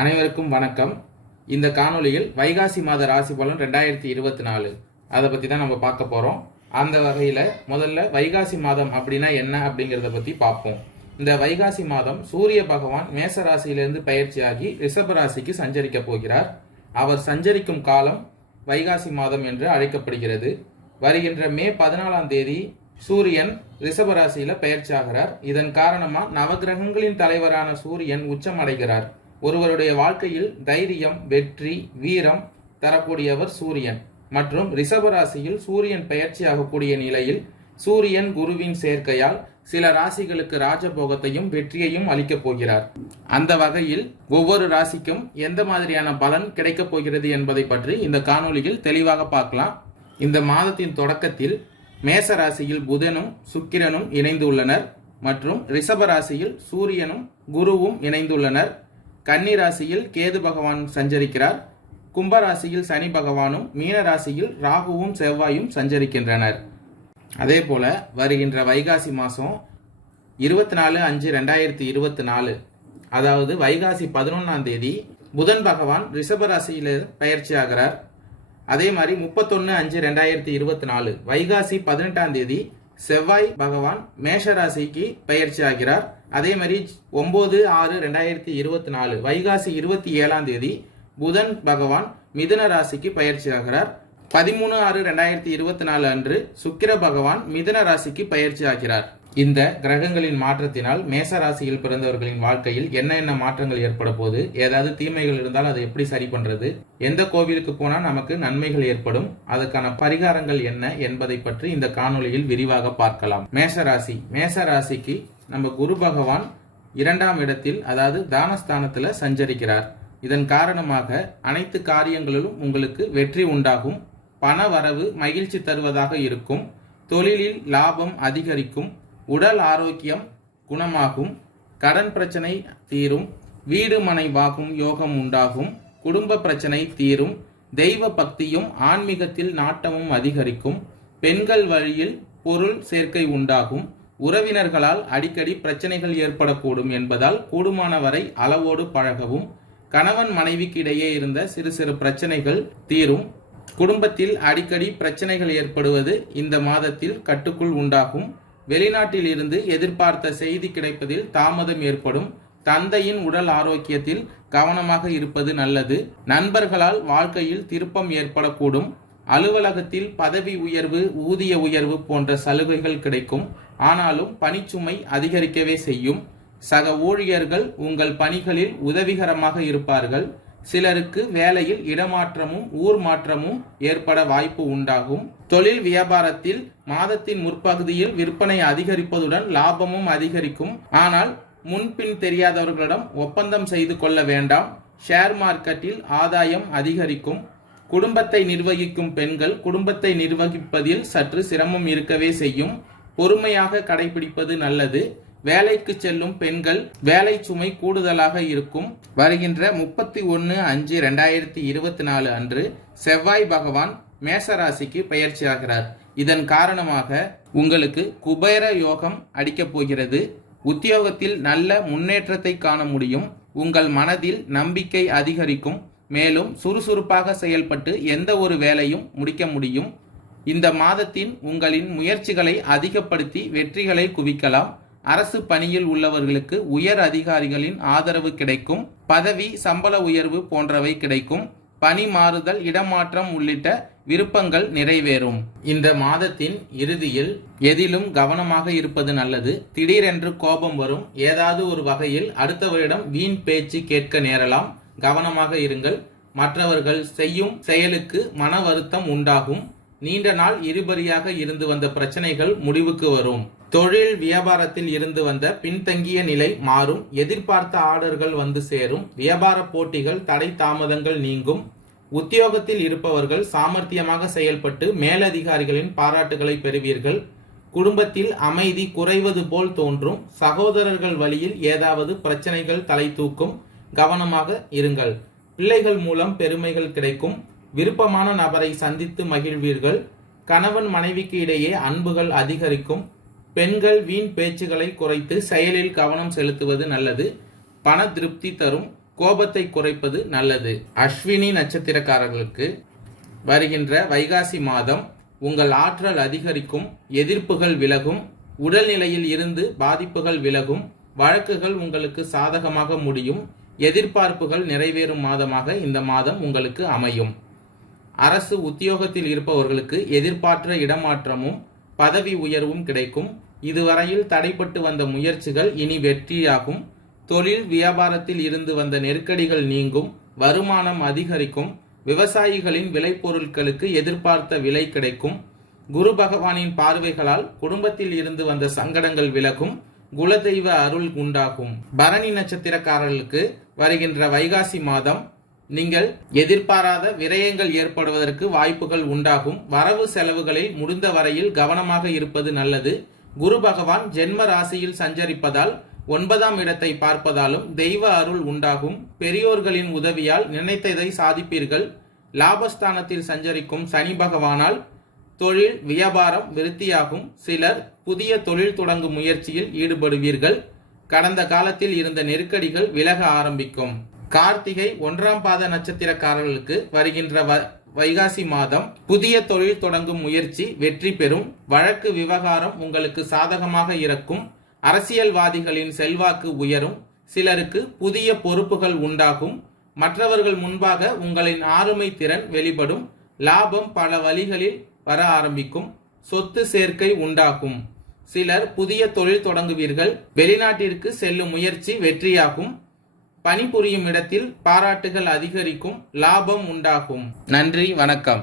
அனைவருக்கும் வணக்கம். இந்த காணொளியில் வைகாசி மாத ராசி பலன் 2024 அதை பற்றி தான் நம்ம பார்க்க போகிறோம். அந்த வகையில் முதல்ல வைகாசி மாதம் அப்படின்னா என்ன அப்படிங்கிறத பற்றி பார்ப்போம். இந்த வைகாசி மாதம் சூரிய பகவான் மேச ராசியிலிருந்து பயிற்சியாகி ரிஷப ராசிக்கு சஞ்சரிக்க போகிறார். அவர் சஞ்சரிக்கும் காலம் வைகாசி மாதம் என்று அழைக்கப்படுகிறது. வருகின்ற மே 14ஆம் தேதி சூரியன் ரிஷப ராசியில பயிற்சியாகிறார். இதன் காரணமா நவகிரகங்களின் தலைவரான சூரியன் உச்சம் அடைகிறார். ஒருவருடைய வாழ்க்கையில் தைரியம், வெற்றி, வீரம் தரக்கூடியவர் சூரியன். மற்றும் ரிஷப ராசியில் சூரியன் பயிற்சியாகக்கூடிய நிலையில் சூரியன் குருவின் சேர்க்கையால் சில ராசிகளுக்கு ராஜபோகத்தையும் வெற்றியையும் அளிக்கப் போகிறார். அந்த வகையில் ஒவ்வொரு ராசிக்கும் எந்த மாதிரியான பலன் கிடைக்கப் போகிறது என்பதை பற்றி இந்த காணொளியில் தெளிவாக பார்க்கலாம். இந்த மாதத்தின் தொடக்கத்தில் மேச ராசியில் புதனும் சுக்கிரனும் இணைந்துள்ளனர் மற்றும் ரிஷப ராசியில் சூரியனும் குருவும் இணைந்துள்ளனர். கன்னி ராசியில் கேது பகவான் சஞ்சரிக்கிறார். கும்பராசியில் சனி பகவானும், மீன ராசியில் ராகுவும் செவ்வாயும் சஞ்சரிக்கின்றனர். அதே போல வருகின்ற வைகாசி மாதம் 24/5/2024 அதாவது வைகாசி 11ஆம் தேதி புதன் பகவான் ரிஷப ராசியில் பயிற்சியாகிறார். அதே மாதிரி 31/5/2024 வைகாசி 18ஆம் தேதி செவ்வாய் பகவான் மேஷ ராசிக்கு பயிற்சி ஆகிறார். அதே மாதிரி 9/6/2024 வைகாசி 27ஆம் தேதி புதன் பகவான் மிதுன ராசிக்கு பயிற்சி ஆகிறார். 13/6/2024 அன்று சுக்கிர பகவான் மிதுன ராசிக்கு பயிற்சி ஆகிறார். இந்த கிரகங்களின் மாற்றத்தினால் மேச ராசியில் பிறந்தவர்களின் வாழ்க்கையில் என்ன மாற்றங்கள் ஏற்பட போகுது, ஏதாவது தீமைகள் இருந்தால் அதை எப்படி சரி பண்றது, எந்த கோவிலுக்கு போனால் நமக்கு நன்மைகள் ஏற்படும், அதுக்கான பரிகாரங்கள் என்ன என்பதை பற்றி இந்த காணொளியில் விரிவாக பார்க்கலாம். மேச ராசிக்கு நம்ம குரு பகவான் 2ஆம் இடத்தில் அதாவது தானஸ்தானத்துல சஞ்சரிக்கிறார். இதன் காரணமாக அனைத்து காரியங்களிலும் உங்களுக்கு வெற்றி உண்டாகும். பண வரவு மகிழ்ச்சி தருவதாக இருக்கும். தொழிலில் லாபம் அதிகரிக்கும். உடல் ஆரோக்கியம் குணமாகும். கடன் பிரச்சனை தீரும். வீடு மனை வாங்கும் யோகம் உண்டாகும். குடும்ப பிரச்சனை தீரும். தெய்வ பக்தியும் ஆன்மீகத்தில் நாட்டமும் அதிகரிக்கும். பெண்கள் வழியில் பொருள் சேர்க்கை உண்டாகும். உறவினர்களால் அடிக்கடி பிரச்சனைகள் ஏற்படக்கூடும் என்பதால் கூடுமான வரை அளவோடு பழகவும். கணவன் மனைவிக்கு இடையே இருந்த சிறு சிறு பிரச்சனைகள் தீரும். குடும்பத்தில் அடிக்கடி பிரச்சனைகள் ஏற்படுவது இந்த மாதத்தில் கட்டுக்குள் உண்டாகும். வெளிநாட்டில் இருந்து எதிர்பார்த்த செய்தி கிடைப்பதில் தாமதம் ஏற்படும். தந்தையின் உடல் ஆரோக்கியத்தில் கவனமாக இருப்பது நல்லது. நண்பர்களால் வாழ்க்கையில் திருப்பம் ஏற்படக்கூடும். அலுவலகத்தில் பதவி உயர்வு, ஊதிய உயர்வு போன்ற சலுகைகள் கிடைக்கும். ஆனாலும் பணிச்சுமை அதிகரிக்கவே செய்யும். சக ஊழியர்கள் உங்கள் பணிகளில் உதவிகரமாக இருப்பார்கள். சிலருக்கு வேலையில் இடமாற்றமும் ஊர் மாற்றமும் ஏற்பட வாய்ப்பு உண்டாகும். தொழில் வியாபாரத்தில் மாதத்தின் முற்பகுதியில் விற்பனை அதிகரிப்பதுடன் லாபமும் அதிகரிக்கும். ஆனால் முன்பின் தெரியாதவர்களிடம் ஒப்பந்தம் செய்து கொள்ள வேண்டாம். ஷேர் மார்க்கெட்டில் ஆதாயம் அதிகரிக்கும். குடும்பத்தை நிர்வகிக்கும் பெண்கள் குடும்பத்தை நிர்வகிப்பதில் சற்று சிரமம் இருக்கவே செய்யும். பொறுமையாக கடைபிடிப்பது நல்லது. வேலைக்கு செல்லும் பெண்கள் வேலை சுமை கூடுதலாக இருக்கும். வருகின்ற 31/5/2024 அன்று செவ்வாய் பகவான் மேச ராசிக்கு பயிற்சியாகிறார். இதன் காரணமாக உங்களுக்கு குபேர யோகம் அடிக்கப் போகிறது. உத்தியோகத்தில் நல்ல முன்னேற்றத்தை காண முடியும். உங்கள் மனதில் நம்பிக்கை அதிகரிக்கும். மேலும் சுறுசுறுப்பாக செயல்பட்டு எந்த ஒரு வேலையும் முடிக்க முடியும். இந்த மாதத்தின் உங்களின் முயற்சிகளை அதிகப்படுத்தி வெற்றிகளை குவிக்கலாம். அரசு பணியில் உள்ளவர்களுக்கு உயர் அதிகாரிகளின் ஆதரவு கிடைக்கும். பதவி, சம்பள உயர்வு போன்றவை கிடைக்கும். பணி மாறுதல், இடமாற்றம் உள்ளிட்ட விருப்பங்கள் நிறைவேறும். இந்த மாதத்தின் இறுதியில் எதிலும் கவனமாக இருப்பது நல்லது. திடீரென்று கோபம் வரும். ஏதாவது ஒரு வகையில் அடுத்தவரிடம் வீண் பேச்சு கேட்க நேரலாம். கவனமாக இருங்கள். மற்றவர்கள் செய்யும் செயலுக்கு மன வருத்தம் உண்டாகும். நீண்ட நாள் இருபறியாக இருந்து வந்த பிரச்சனைகள் முடிவுக்கு வரும். தொழில் வியாபாரத்தில் இருந்து வந்த பின்தங்கிய நிலை மாறும். எதிர்பார்த்த ஆர்டர்கள் வந்து சேரும். வியாபார போட்டிகள், தடை தாமதங்கள் நீங்கும். உத்தியோகத்தில் இருப்பவர்கள் சாமர்த்தியமாக செயல்பட்டு மேலதிகாரிகளின் பாராட்டுகளை பெறுவீர்கள். குடும்பத்தில் அமைதி குறைவது போல் தோன்றும். சகோதரர்கள் வழியில் ஏதாவது பிரச்சனைகள் தலை தூக்கும். கவனமாக இருங்கள். பிள்ளைகள் மூலம் பெருமைகள் கிடைக்கும். விருப்பமான நபரை சந்தித்து மகிழ்வீர்கள். கணவன் மனைவிக்கு இடையே அன்புகள் அதிகரிக்கும். பெண்கள் வீண் பேச்சுகளை குறைத்து செயலில் கவனம் செலுத்துவது நல்லது. பண திருப்தி தரும். கோபத்தை குறைப்பது நல்லது. அஸ்வினி நட்சத்திரக்காரர்களுக்கு வருகின்ற வைகாசி மாதம் உங்கள் ஆற்றல் அதிகரிக்கும், எதிர்ப்புகள் விலகும், உடல்நிலையில் இருந்து பாதிப்புகள் விலகும், வழக்குகள் உங்களுக்கு சாதகமாக முடியும், எதிர்பார்ப்புகள் நிறைவேறும் மாதமாக இந்த மாதம் உங்களுக்கு அமையும். அரசு உத்தியோகத்தில் இருப்பவர்களுக்கு எதிர்பார்த்த இடமாற்றமும் பதவி உயர்வும் கிடைக்கும். இதுவரையில் தடைப்பட்டு வந்த முயற்சிகள் இனி வெற்றியாகும். தொழில் வியாபாரத்தில் இருந்து வந்த நெருக்கடிகள் நீங்கும், வருமானம் அதிகரிக்கும், விவசாயிகளின் விளைபொருட்களுக்கு எதிர்பார்த்த விலை கிடைக்கும். குரு பகவானின் பார்வைகளால் குடும்பத்தில் இருந்து வந்த சங்கடங்கள் விலகும், குலதெய்வ அருள் உண்டாகும். பரணி நட்சத்திரக்காரர்களுக்கு வருகின்ற வைகாசி மாதம் நீங்கள் எதிர்பாராத விரயங்கள் ஏற்படுவதற்கு வாய்ப்புகள் உண்டாகும். வரவு செலவுகளில் முடிந்த வரையில் கவனமாக இருப்பது நல்லது. குரு பகவான் ஜென்ம ராசியில் சஞ்சரிப்பதால் 9ஆம் இடத்தை பார்ப்பதாலும் தெய்வ அருள் உண்டாகும். பெரியோர்களின் உதவியால் நினைத்ததை சாதிப்பீர்கள். லாபஸ்தானத்தில் சஞ்சரிக்கும் சனி பகவானால் தொழில் வியாபாரம் விருத்தியாகும். சிலர் புதிய தொழில் தொடங்கும் முயற்சியில் ஈடுபடுவீர்கள். கடந்த காலத்தில் இருந்த நெருக்கடிகள் விலக ஆரம்பிக்கும். கார்த்திகை 1ஆம் பாத நட்சத்திரக்காரர்களுக்கு வருகின்ற வைகாசி மாதம் புதிய தொழில் தொடங்கும் முயற்சி வெற்றி பெறும். வழக்கு விவகாரம் உங்களுக்கு சாதகமாக இருக்கும். அரசியல்வாதிகளின் செல்வாக்கு உயரும். சிலருக்கு புதிய பொறுப்புகள் உண்டாகும். மற்றவர்கள் முன்பாக உங்களின் ஆளுமை திறன் வெளிப்படும். லாபம் பல வழிகளில் வர ஆரம்பிக்கும். சொத்து சேர்க்கை உண்டாகும். சிலர் புதிய தொழில் தொடங்குவீர்கள். வெளிநாட்டிற்கு செல்லும் முயற்சி வெற்றியாகும். பணிபுரியும் இடத்தில் பாராட்டுகள் அதிகரிக்கும். லாபம் உண்டாகும். நன்றி, வணக்கம்.